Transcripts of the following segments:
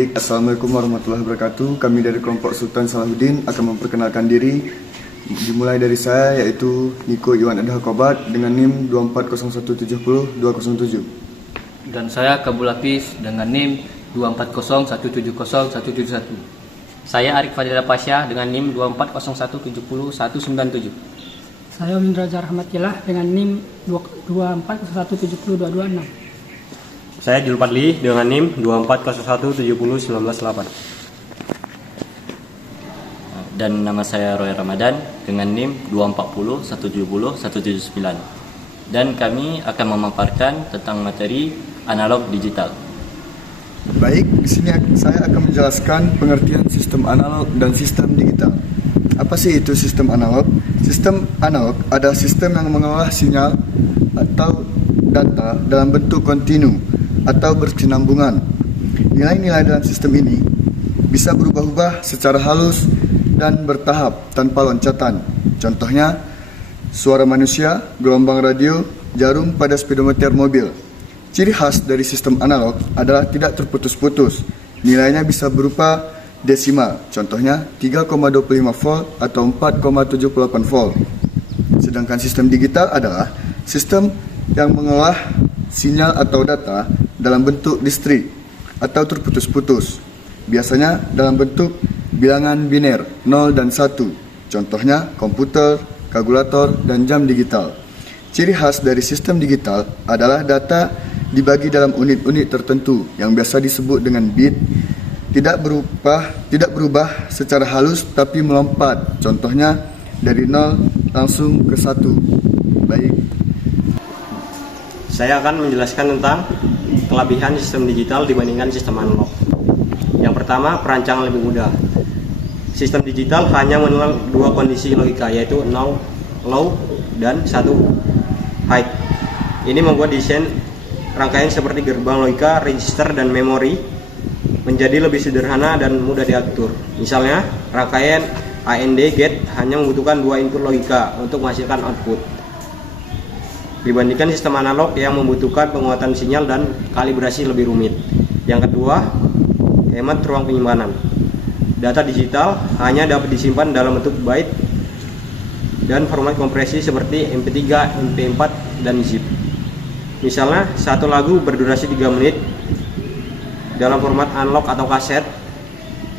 Baik, Assalamualaikum warahmatullahi wabarakatuh. Kami dari kelompok Sultan Salahuddin akan memperkenalkan diri. Dimulai dari saya, yaitu Niko Iwan Adha Kobat dengan NIM 240170207. Dan saya Kabul Hafiz dengan NIM 240170171. Saya Arif Fadila Pasha dengan NIM 240170197. Saya Windra Rahmatillah dengan NIM 240170226. Saya Julpadli dengan NIM 240170198. Dan nama saya Roy Ramadan dengan NIM 240170179. Dan kami akan memaparkan tentang materi analog digital. Baik, di sini saya akan menjelaskan pengertian sistem analog dan sistem digital. Apa sih itu sistem analog? Sistem analog adalah sistem yang mengolah sinyal atau data dalam bentuk kontinu atau berkesinambungan. Nilai-nilai dalam sistem ini bisa berubah-ubah secara halus dan bertahap tanpa loncatan. Contohnya, suara manusia, gelombang radio, jarum pada speedometer mobil. Ciri khas dari sistem analog adalah tidak terputus-putus. Nilainya bisa berupa desimal, contohnya 3,25 volt atau 4,78 volt. Sedangkan sistem digital adalah sistem yang mengolah sinyal atau data dalam bentuk distrik atau terputus-putus. Biasanya dalam bentuk bilangan biner 0 dan 1. Contohnya komputer, kalkulator, dan jam digital. Ciri khas dari sistem digital adalah data dibagi dalam unit-unit tertentu yang biasa disebut dengan bit. Tidak berubah secara halus tapi melompat. Contohnya dari 0 langsung ke 1. Baik. Saya akan menjelaskan tentang kelebihan sistem digital dibandingkan sistem analog. Yang pertama, perancangan lebih mudah. Sistem digital hanya mengenal dua kondisi logika, yaitu 0 low dan 1 high. Ini membuat desain rangkaian seperti gerbang logika, register, dan memori menjadi lebih sederhana dan mudah diatur. Misalnya, rangkaian AND gate hanya membutuhkan 2 input logika untuk menghasilkan output, dibandingkan sistem analog yang membutuhkan penguatan sinyal dan kalibrasi lebih rumit. Yang kedua, hemat ruang penyimpanan. Data digital hanya dapat disimpan dalam bentuk byte dan format kompresi seperti MP3, MP4, dan zip. Misalnya, satu lagu berdurasi 3 menit dalam format analog atau kaset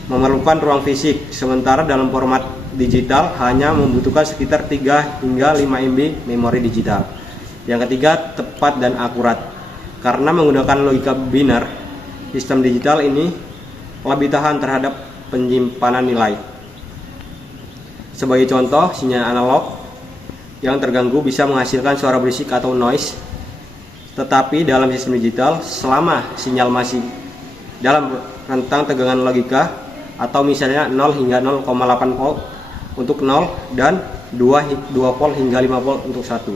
memerlukan ruang fisik, sementara dalam format digital hanya membutuhkan sekitar 3 hingga 5 MB memori digital. Yang ketiga, tepat dan akurat. Karena menggunakan logika biner, sistem digital ini lebih tahan terhadap penyimpanan nilai. Sebagai contoh, sinyal analog yang terganggu bisa menghasilkan suara berisik atau noise. Tetapi dalam sistem digital, selama sinyal masih dalam rentang tegangan logika atau misalnya 0 hingga 0,8 volt untuk 0 dan 2 volt hingga 5 volt untuk 1,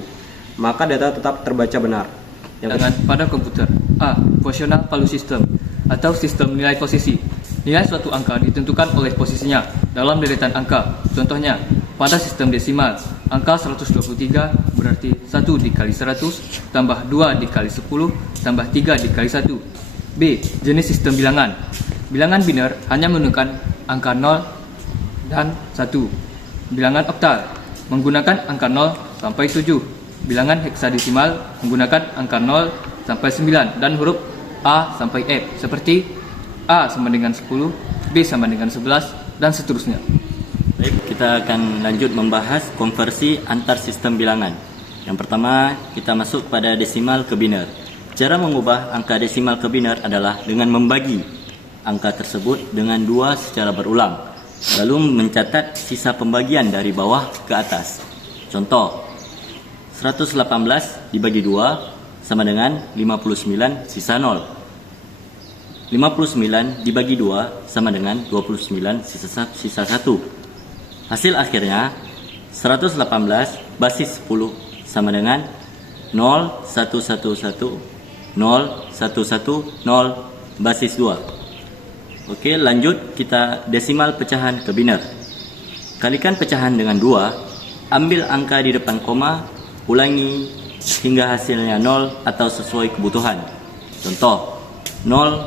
maka data tetap terbaca benar. Dengan pada komputer. A. Positional value system atau sistem nilai posisi. Nilai suatu angka ditentukan oleh posisinya dalam deretan angka. Contohnya, pada sistem desimal, angka 123 berarti 1 dikali 100 tambah 2 dikali 10 tambah 3 dikali 1. B. Jenis sistem bilangan. Bilangan biner hanya menunjukkan angka 0 dan 1. Bilangan oktal menggunakan angka 0 sampai 7. Bilangan heksadesimal menggunakan angka 0 sampai 9 dan huruf A sampai F seperti A sama dengan 10, B sama dengan 11, dan seterusnya. Baik, kita akan lanjut membahas konversi antar sistem bilangan. Yang pertama, kita masuk pada desimal ke biner. Cara mengubah angka desimal ke biner adalah dengan membagi angka tersebut dengan 2 secara berulang, lalu mencatat sisa pembagian dari bawah ke atas. Contoh, 118 dibagi 2 sama dengan 59 sisa 0. 59 dibagi 2 sama dengan 29 sisa 1. Hasil akhirnya 118 basis 10 sama dengan 0111 0110 basis 2. Oke, lanjut kita desimal pecahan ke biner. Kalikan pecahan dengan 2, ambil angka di depan koma, ulangi hingga hasilnya 0 atau sesuai kebutuhan. Contoh, 0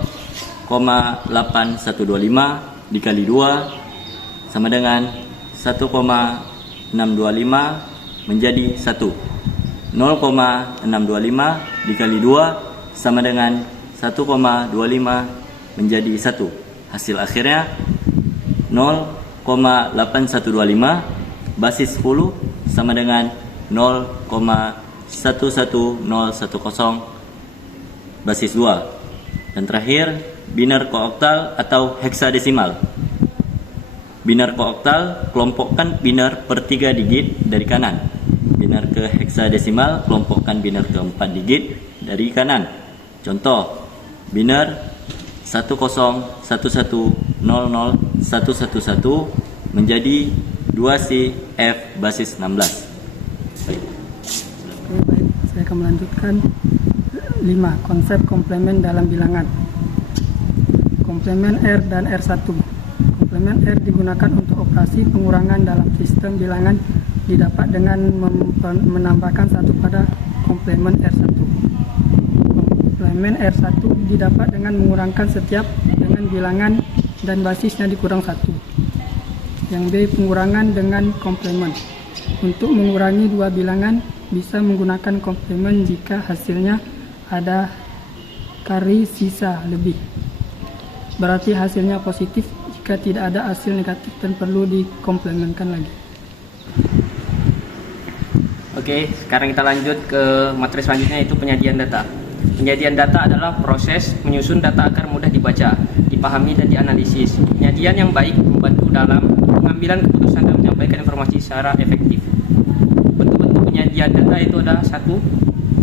0,8125 dikali 2 sama dengan 1,625 menjadi 1. 0,625 dikali 2 sama dengan 1,25 menjadi 1. Hasil akhirnya 0,8125 basis 10 sama dengan 0,11010 basis 2. Dan terakhir, biner kooktal atau heksadesimal. Biner kooktal kelompokkan biner per 3 digit dari kanan. Biner ke heksadesimal kelompokkan biner ke 4 digit dari kanan. Contoh, biner 1011001111 menjadi 2CF basis 16. Baik. Oke, baik. Saya akan melanjutkan 5. Konsep komplemen dalam bilangan. Komplemen R dan R1. Komplemen R digunakan untuk operasi pengurangan dalam sistem bilangan didapat dengan menambahkan 1 pada komplemen R1. Komplemen R1 didapat dengan mengurangkan setiap dengan bilangan dan basisnya dikurang 1. Yang B, pengurangan dengan komplemen. Untuk mengurangi dua bilangan bisa menggunakan komplemen jika hasilnya ada kari sisa lebih. Berarti hasilnya positif. Jika tidak ada hasil negatif dan perlu dikomplemenkan lagi. Oke, sekarang kita lanjut ke materi selanjutnya, yaitu penyajian data. Penyajian data adalah proses menyusun data agar mudah dibaca, dipahami, dan dianalisis. Penyajian yang baik membantu dalam pengambilan keputusan dan menyampaikan informasi secara efektif. Bentuk-bentuk penyajian data itu ada 1.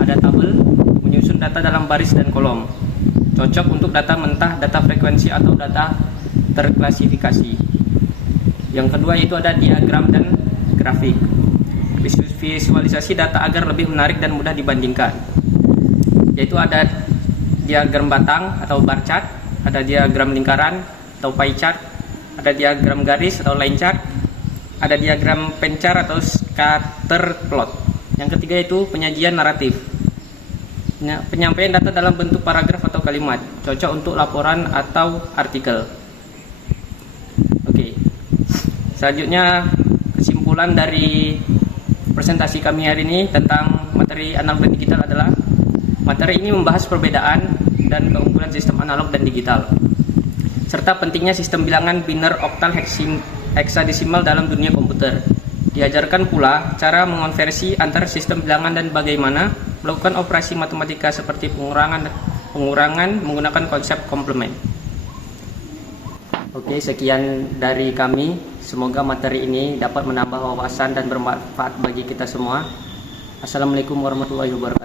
Ada tabel, menyusun data dalam baris dan kolom. Cocok untuk data mentah, data frekuensi, atau data terklasifikasi. Yang kedua itu ada diagram dan grafik. Visualisasi data agar lebih menarik dan mudah dibandingkan. Yaitu ada diagram batang atau bar chart, ada diagram lingkaran atau pie chart, ada diagram garis atau line chart, ada diagram pencar atau scatter plot. Yang ketiga itu penyajian naratif. Penyampaian data dalam bentuk paragraf atau kalimat, cocok untuk laporan atau artikel. Oke. Selanjutnya kesimpulan dari presentasi kami hari ini tentang materi analog dan digital adalah materi ini membahas perbedaan dan keunggulan sistem analog dan digital, serta pentingnya sistem bilangan biner oktal heksadesimal dalam dunia komputer. Diajarkan pula cara mengonversi antar sistem bilangan dan bagaimana melakukan operasi matematika seperti pengurangan menggunakan konsep komplemen. Oke, sekian dari kami. Semoga materi ini dapat menambah wawasan dan bermanfaat bagi kita semua. Assalamualaikum warahmatullahi wabarakatuh.